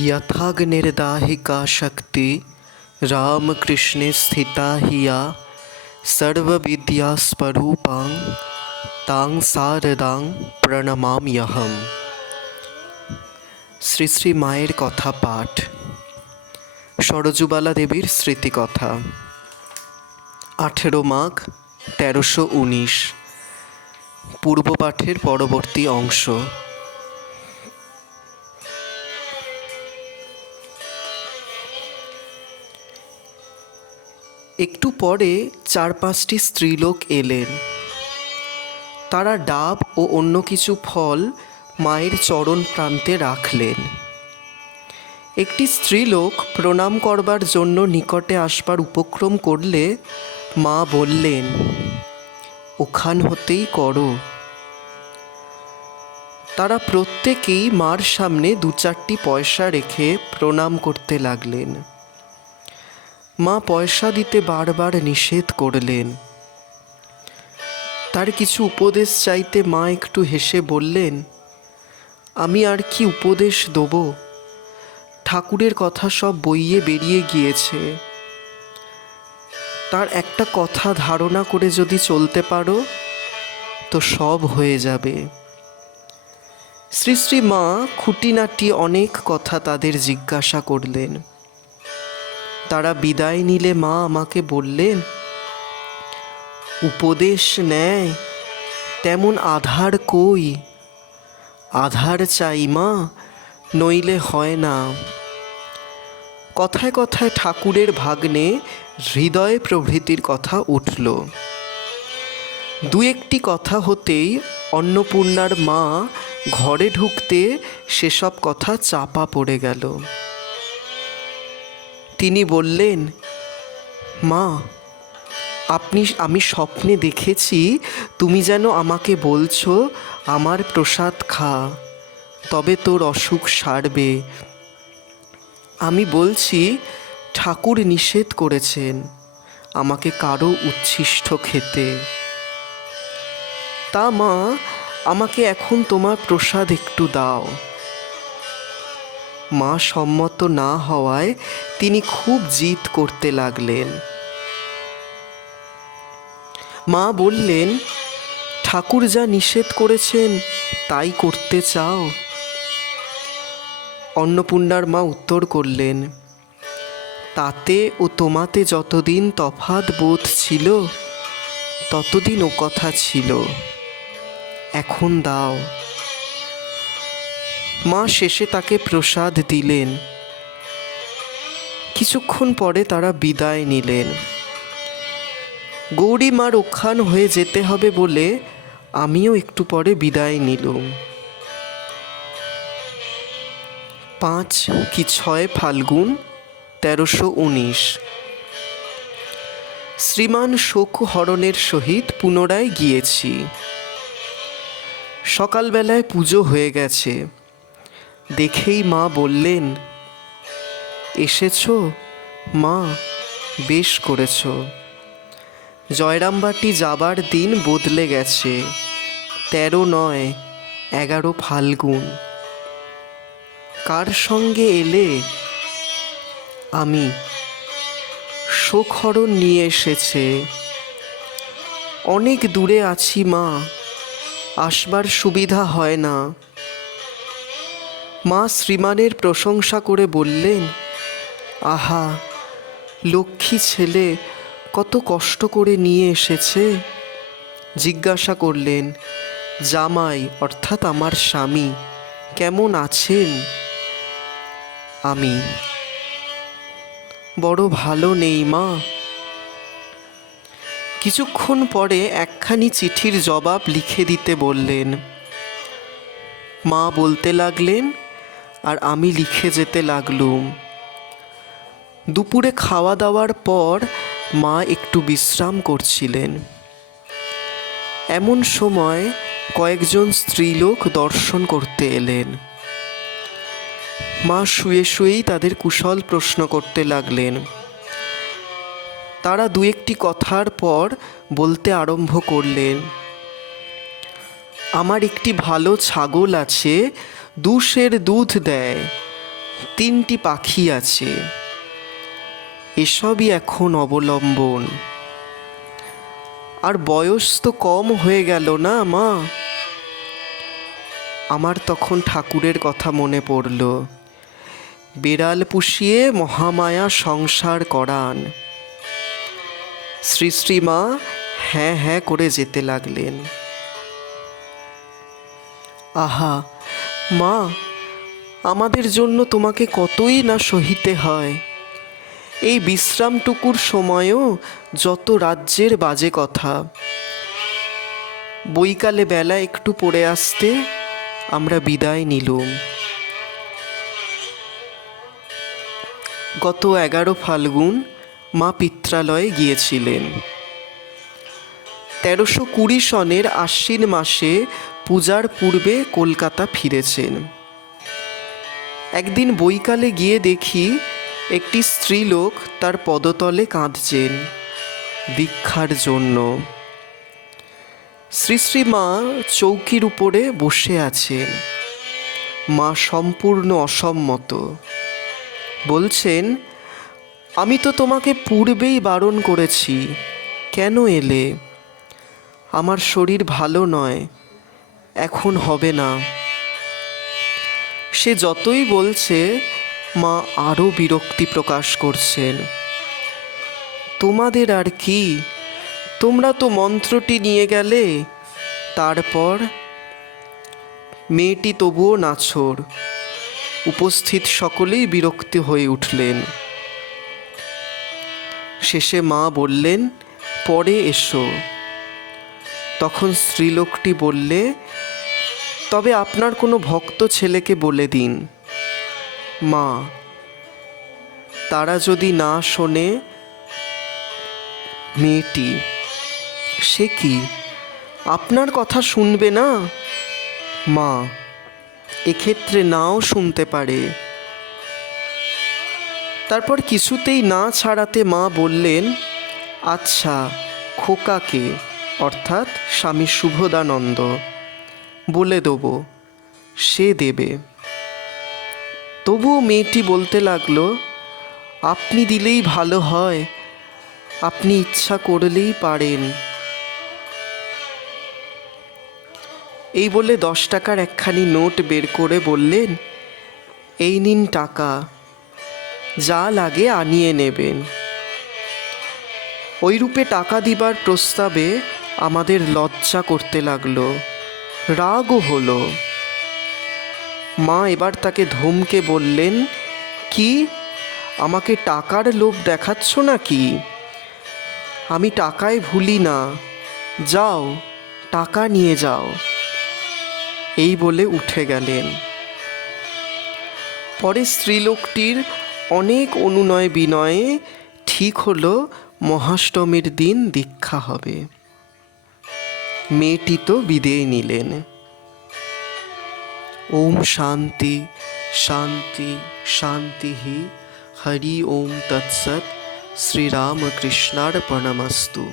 यथाग्निर्दाहिका शक्ति रामकृष्णे स्थिता हि या सर्वविद्यास्वरूपां তাং সারদাং প্রণমাম্যহম শ্রী শ্রী মায়ের কথা পাঠ সরজুবালা দেবীর স্মৃতিকথা আঠেরো মাঘ তেরোশো উনিশ পূর্ব পাঠের পরবর্তী অংশ একটু পরে চার পাঁচটি স্ত্রীলোক এলেন। তারা ডাব ও অন্য কিছু ফল মায়ের চরণ প্রান্তে রাখলেন। একটি স্ত্রীলোক প্রণাম করবার জন্য নিকটে আসবার উপক্রম করলে মা বললেন, ওখান হতেই করো। তারা প্রত্যেকেই মার সামনে দু চারটি পয়সা রেখে প্রণাম করতে লাগলেন। মা পয়সা দিতে বারবার নিষেধ করলেন। তার কিছু উপদেশ চাইতে মা একটু হেসে বললেন, আমি আর কি উপদেশ দেব? ঠাকুরের কথা সব বইয়ে বেরিয়ে গিয়েছে। তার একটা কথা ধারণা করে যদি চলতে পারো, তো সব হয়ে যাবে। শ্রী শ্রী মা খুঁটিনাটি অনেক কথা তাদের জিজ্ঞাসা করলেন। তারা বিদায় নিলে মা আমাকে বললেন, উপদেশ নেয়, তেমন আধার কই? আধার চাই মা, নইলে হয় না। কথায় কথায় ঠাকুরের ভাগ্নে হৃদয় প্রভৃতির কথা উঠল। দু একটি কথা হতেই অন্নপূর্ণার মা ঘরে ঢুকতে সেসব কথা চাপা পড়ে গেল। তিনি বললেন, মা, আপনি, আমি স্বপ্নে দেখেছি, তুমি যেন আমাকে বলছো, আমার প্রসাদ খা, তবে তোর অসুখ সারবে। আমি বলছি, ঠাকুর নিষেধ করেছেন, আমাকে কারও উচ্ছিষ্ট খেতে। তা মা, আমাকে এখন তোমার প্রসাদ একটু দাও। মা সম্মত না হওয়ায় তিনি খুব জিদ করতে লাগলেন। মা বললেন, ঠাকুর যা নিষেধ করেছেন, তাই করতে চাও? অন্নপূর্ণার মা উত্তর করলেন, তাতে ও তোমাতে যতদিন তফাত বোধ ছিল, ততদিন ও কথা ছিল। এখন দাও। মা শেষে তাকে প্রসাদ দিলেন। কিছুক্ষণ পরে তারা বিদায় নিলেন। গৌরী মার ওখান হয়ে যেতে হবে বলে আমিও একটু পরে বিদায় নিলুম। পাঁচ কি ছয় ফাল্গুন তেরোশো উনিশ। শ্রীমান শোকহরণের সহিত পুনরায় গিয়েছি। সকালবেলায় পুজো হয়ে গেছে। দেখেই মা বললেন, এসেছ? মা, বেশ করেছ। জয়রামবাটি যাবার দিন বদলে গেছে। তেরো নয়, এগারো ফাল্গুন। কার সঙ্গে এলে? আমি। শোকহরণ নিয়ে এসেছে। অনেক দূরে আছি মা, আসবার সুবিধা হয় না। মা শ্রীমানের প্রশংসা করে বললেন, আহা, লক্ষ্মী ছেলে কত কষ্ট করে নিয়ে এসেছে। জিজ্ঞাসা করলেন, জামাই, অর্থাৎ আমার স্বামী, কেমন আছেন? আমি বড় ভালো নেই, মা। কিছুক্ষণ পরে একখানি চিঠির জবাব লিখে দিতে বললেন। মা বলতে লাগলেন আর আমি লিখে যেতে লাগলুম। দুপুরে খাওয়া দাওয়ার পর মা একটু বিশ্রাম করছিলেন। এমন সময় কয়েকজন স্ত্রীলোক দর্শন করতে এলেন। মা শুয়ে শুয়েই তাদের কুশল প্রশ্ন করতে লাগলেন। তারা দু একটি কথার পর বলতে আরম্ভ করলেন, আমার একটি ভালো ছাগল আছে দুশের দুধ দেয়, তিনটি পাখি আছে। এসবই এখন অবলম্বন। আর বয়স তো কম হয়ে গেল না, মা? আমার তখন ঠাকুরের কথা মনে পড়ল। বেড়াল পুষিয়ে মহামায়া সংসার করান। শ্রী শ্রীমা হ্যাঁ হ্যাঁ করে যেতে লাগলেন। আহা মা, আমাদের জন্য তোমাকে কতই না সহিতে হয়। এই বিশ্রামটুকুর সময়ও যত রাজ্যের বাজে কথা। বৈকালে বেলা একটু পড়ে আসতে আমরা বিদায় নিলুম। গত এগারো ফাল্গুন মা পিত্রালয়ে গিয়েছিলেন। তেরোশো কুড়ি সনের আশ্বিন মাসে পূজার পূর্বে কলকাতা ফিরেছেন। একদিন বৈকালে গিয়ে দেখি একটি স্ত্রীলোক তার পদতলে কাঁদছেন দীক্ষার জন্য। শ্রী মা চৌকির উপরে বসে আছেন। মা সম্পূর্ণ অসম্মত। বলছেন, আমি তো তোমাকে পূর্বেই বারণ করেছি, কেন এলে? আমার শরীর ভালো নয়, এখন হবে না। সে যতই বলছে, মা আরও বিরক্তি প্রকাশ করছেন। তোমাদের আর কি? তোমরা তো মন্ত্রটি নিয়ে গেলে, তারপর মেয়েটি তবুও নাছর। উপস্থিত সকলেই বিরক্ত হয়ে উঠলেন। শেষে মা বললেন, পরে এসো। তখন স্ত্রীলোকটি বললে, তবে আপনার কোনো ভক্ত ছেলেকে বলে দিন। মা, তারা যদি না শোনে মেয়েটি, সে কি আপনার কথা শুনবে না? মা, এক্ষেত্রে নাও শুনতে পারে। তারপর কিছুতেই না ছাড়াতে মা বললেন আচ্ছা খোকাকে। অর্থাৎ স্বামী শুভদানন্দ। বলে দেবো, সে দেবে। তবুও মেয়েটি বলতে লাগল, আপনি দিলেই ভালো হয়, আপনি ইচ্ছা করলেই পারেন। এই বলে দশ টাকার একখানি নোট বের করে বললেন, এই নিন টাকা, যা লাগে আনিয়ে নেবেন। ওইরূপে টাকা দিবার প্রস্তাবে আমাদের লজ্জা করতে লাগল। রাগও হলো। মা এবার তাকে ধমকে বললেন, কি? আমাকে টাকার লোভ দেখাচ্ছ নাকি? আমি টাকায় ভুলি না। যাও, টাকা নিয়ে যাও। এই বলে উঠে গেলেন। পরে স্ত্রীলোকটির অনেক অনুনয় বিনয়ে ঠিক হলো, মহাষ্টমীর দিন দীক্ষা হবে। মেয়েটি তো বিদেয় নিলেন। ওম শান্তি শান্তি শান্তি হরি ওম তৎসৎ শ্রীরামকৃষ্ণার্পণমস্তু।